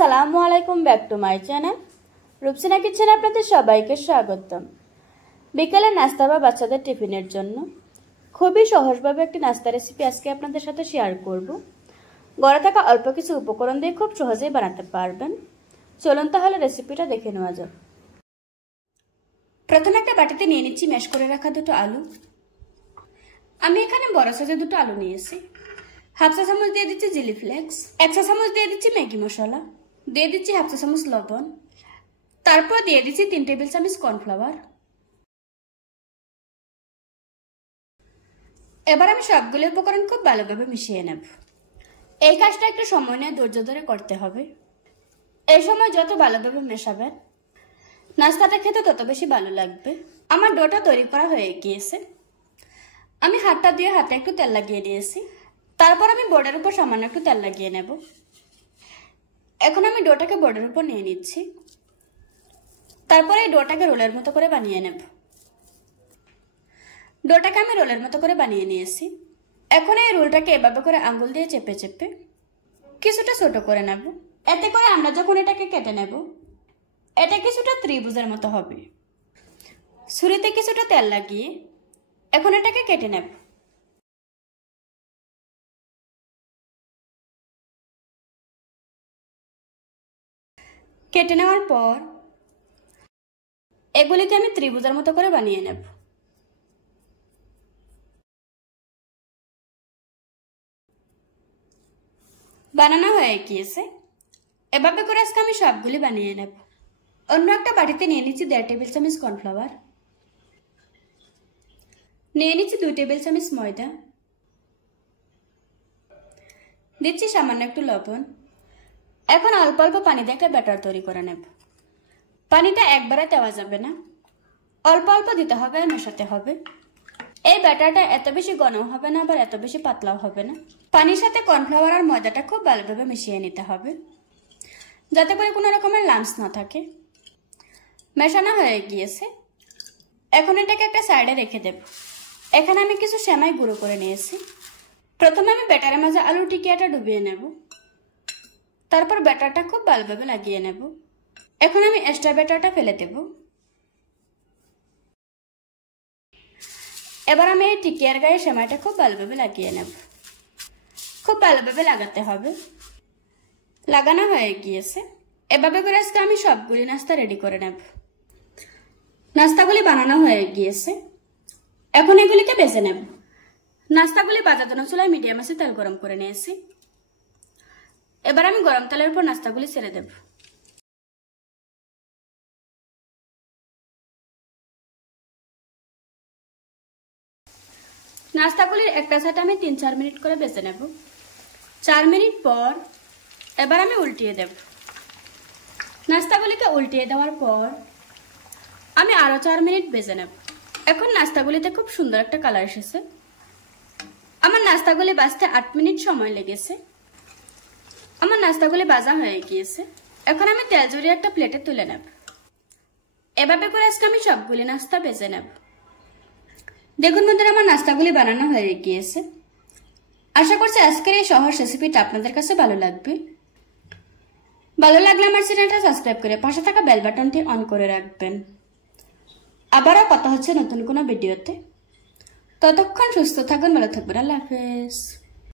আসসালামু আলাইকুম, back to my channel Rupsina কিচেনে আপনাদের সবাইকে স্বাগতম। বিকেলে নাস্তা বা বাচ্চাদের টিফিনের জন্য খুবই সহজভাবে একটি নাস্তা রেসিপি আজকে আপনাদের সাথে শেয়ার করব। ঘরে থাকা অল্প কিছু উপকরণ দিয়ে খুব সহজেই বানাতে পারবেন। চলুন তাহলে রেসিপিটা দেখে নেওয়া যাক। প্রথমে একটা বাটিতে নিয়ে নিচ্ছি ম্যাশ করে রাখা দুটো আলু। আমি এখানে বড় সাইজের দুটো আলু নিয়েছি। হাফ চা চামচ দিয়ে দিচ্ছি চিলি ফ্লেক্স, 1 চা চামচ দিয়ে দিচ্ছি ম্যাগি মশলা, দিয়ে দিচ্ছি হাফ চা চামচ লবণ, তারপর দিয়ে দিচ্ছি 3 টেবিল চামচ কর্নফ্লাওয়ার। এবার আমি সবগুলো উপকরণ খুব ভালোভাবে মিশিয়ে নেব। এই কাজটা একটু সময় নিয়ে ধৈর্য ধরে করতে হবে। এই সময় যত ভালোভাবে মেশাবেন নাস্তাটা খেতে তত বেশি ভালো লাগবে। আমার ডোটা তৈরি করা হয়ে গিয়েছে। আমি হাতটা দিয়ে হাতে একটু তেল লাগিয়ে দিয়েছি। তারপর আমি বোর্ডের উপর সামান্য একটু তেল লাগিয়ে নেব। এখন আমি ডোটাকে বোর্ডের উপর নিয়ে নিচ্ছি। তারপর এই ডোটাকে রোলের মতো করে বানিয়ে নেব। ডোটাকে আমি রোলের মতো করে বানিয়ে নিয়েছি। এখন এই রোলটাকে এভাবে করে আঙ্গুল দিয়ে চেপে চেপে কিছুটা ছোট করে নেব। এতে করে আমরা যখন এটাকে কেটে নেব এটা কিছুটা ত্রিভুজের মতো হবে। ছুরিতে কিছুটা তেল লাগিয়ে এখন এটাকে কেটে নেব। কেটে নেওয়ার পর এগুলিকে আমি ত্রিভুজের মতো করে বানিয়ে নেব। বানানো হয়ে গিয়েছে। এভাবে করে আজকে আমি সবগুলি বানিয়ে নেব। অন্য একটা বাটিতে নিয়ে নিচ্ছি 1.5 টেবিল চামচ কর্নফ্লাওয়ার, নিয়ে নিচ্ছি 2 টেবিল চামচ ময়দা, দিচ্ছি সামান্য একটু লবণ। এখন অল্প অল্প পানি দিয়ে একটা ব্যাটার তৈরি করে নেব। পানিটা একবারে দেওয়া যাবে না, অল্প অল্প দিতে হবে আর মেশাতে হবে। এই ব্যাটারটা এত বেশি ঘনও হবে না আবার এত বেশি পাতলাও হবে না। পানির সাথে কর্নফ্লাওয়ার আর ময়দাটা খুব ভালোভাবে মিশিয়ে নিতে হবে যাতে করে কোনো রকমের লাম্পস না থাকে। মেশানো হয়ে গিয়েছে। এখন এটাকে একটা সাইডে রেখে দেব। এখানে আমি কিছু সেমাই গুঁড়ো করে নিয়েছি। প্রথমে আমি ব্যাটারের মাঝে আলুর টিকিয়াটা ডুবিয়ে নেব। তারপর ব্যাটারটা খুব ভালোভাবে লাগিয়ে নেব। এখন আমি এক্সট্রা ব্যাটারটা ফেলে দেব। এবার আমি এই টিকিয়ার গায়ে সেমাইটা খুব ভালোভাবে লাগিয়ে নেব। খুব ভালোভাবে লাগাতে হবে। লাগানো হয়ে গিয়েছে। এভাবে করে আজকে আমি সবগুলি নাস্তা রেডি করে নেব। নাস্তাগুলি বানানো হয়ে গিয়েছে। এখন এগুলিকে ভেজে নেব। নাস্তাগুলি ভাজার জন্য চুলায় মিডিয়াম আঁচে তেল গরম করে নিয়েছি। এবার আমি গরম তেলের উপর নাস্তাগুলি ছেড়ে দেব। নাস্তাগুলির একটা সাইড আমি 3-4 মিনিট করে ভেজে নেব। 4 মিনিট পর এবার আমি উল্টিয়ে দেব। নাস্তাগুলিকে উল্টিয়ে দেওয়ার পর আমি আরো 4 মিনিট ভেজে নেব। এখন নাস্তাগুলিতে খুব সুন্দর একটা কালার এসেছে। আমার নাস্তাগুলি ভাজতে 8 মিনিট সময় লেগেছে। আমার নাস্তাগুলি ভাজা হয়ে গিয়েছে। এখন আমি তেল ঝরিয়ে একটা প্লেটে তুলে নেব। এভাবে করে আজকে আমি সবগুলি নাস্তা ভেজে নেব। দেখুন বন্ধুরা, আমার নাস্তাগুলি বানানো হয়ে গিয়েছে। আশা করছি আজকের এই সহজ রেসিপিটা আপনাদের কাছে ভালো লাগবে। ভালো লাগলে আমার চ্যানেলটা সাবস্ক্রাইব করে পাশে থাকা বেল বাটনটি অন করে রাখবেন। আবারও কথা হচ্ছে নতুন কোনো ভিডিওতে। ততক্ষণ সুস্থ থাকুন, ভালো থাকবেন। আল্লাহ হাফেজ।